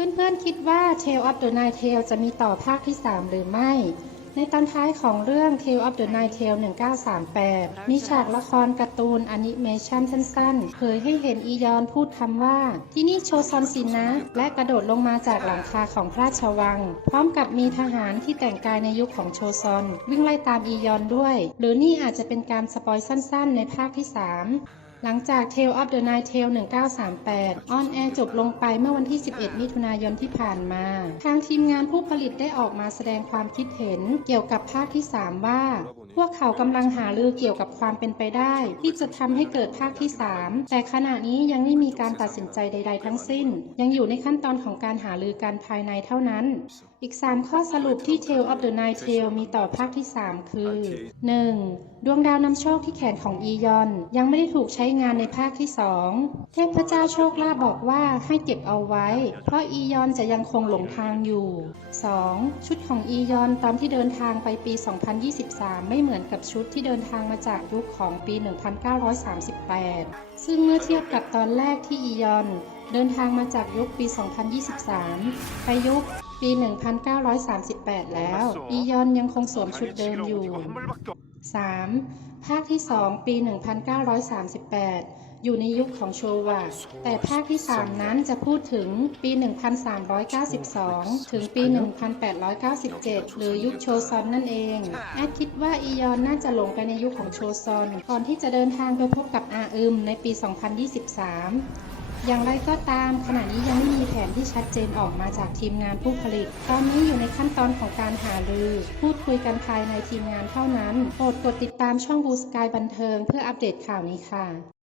เพื่อนๆคิดว่า Tale of the Nine Tails จะมีต่อภาคที่ 3 หรือไม่ ในตอนท้ายของเรื่อง Tale of the Nine Tails 1938 มีฉากละครการ์ตูนแอนิเมชันสั้นๆเผยให้เห็นอียอนพูดคำว่า ที่นี่โชซอนสินนะ และกระโดดลงมาจากหลังคาของพระราชวัง พร้อมกับมีทหารที่แต่งกายในยุคของโชซอน วิ่งไล่ตามอียอนด้วย หรือนี่อาจจะเป็นการสปอยสั้นๆ ในภาคที่ 3 หลังจาก Tale of the Night Tale 1938 ออนแอร์จบลงไปเมื่อวันที่ 11 มิถุนายนที่ผ่านมา ทางทีมงานผู้ผลิตได้ออกมาแสดงความคิดเห็นเกี่ยวกับภาคที่ 3 ว่า พวกเขากำลังหารือเกี่ยวกับความเป็นไปได้ ที่จะทำให้เกิดภาคที่ 3 แต่ขณะนี้ยังไม่มีการตัดสินใจใด ๆ ทั้งสิ้น ยังอยู่ในขั้นตอนของการหารือกันภายในเท่านั้น อีก 3 ข้อสรุปที่ Tale of the Nine Tail มีต่อภาคที่ 3 คือ 1. ดวงดาวนำโชคที่แขนของอียอน ยังไม่ได้ถูกใช้งานในภาคที่ 2 เทพเจ้าโชคลาบอกว่าให้เก็บเอาไว้ เพราะอียอนจะยังคงหลงทางอยู่ 2. ชุดของอียอนตอนที่เดินทางไปปี 2023 ไม่เหมือนกับชุดที่เดินทางมาจากยุคของปี 1938 ซึ่งเมื่อเทียบกับตอนแรกที่อียอน เดินทางมาจากยุคปี 2023 ไปยุคปี 1938 แล้ว อียอนยังคงสวมชุดเดิมอยู่ 3. ภาคที่ 2 ปี 1938 อยู่ในยุคของโชวะ แต่ภาคที่ 3 นั้นจะพูดถึงปี 1392 ถึงปี 1897 หรือยุคโชซอนนั่นเองแอดคิดว่าอียอนน่าจะหลงไปในยุคของโชซอนก่อนที่จะเดินทางไปพบกับอาอึมในปี 2023 อย่างไรก็ตามขณะนี้ยังไม่มีแผนที่ชัดเจนออกมาจากทีมงานผู้ผลิต ตอนนี้อยู่ในขั้นตอนของการหารือ พูดคุยกันภายในทีมงานเท่านั้น โปรดกดติดตามช่องบูสกายบันเทิงเพื่ออัปเดตข่าวนี้ค่ะ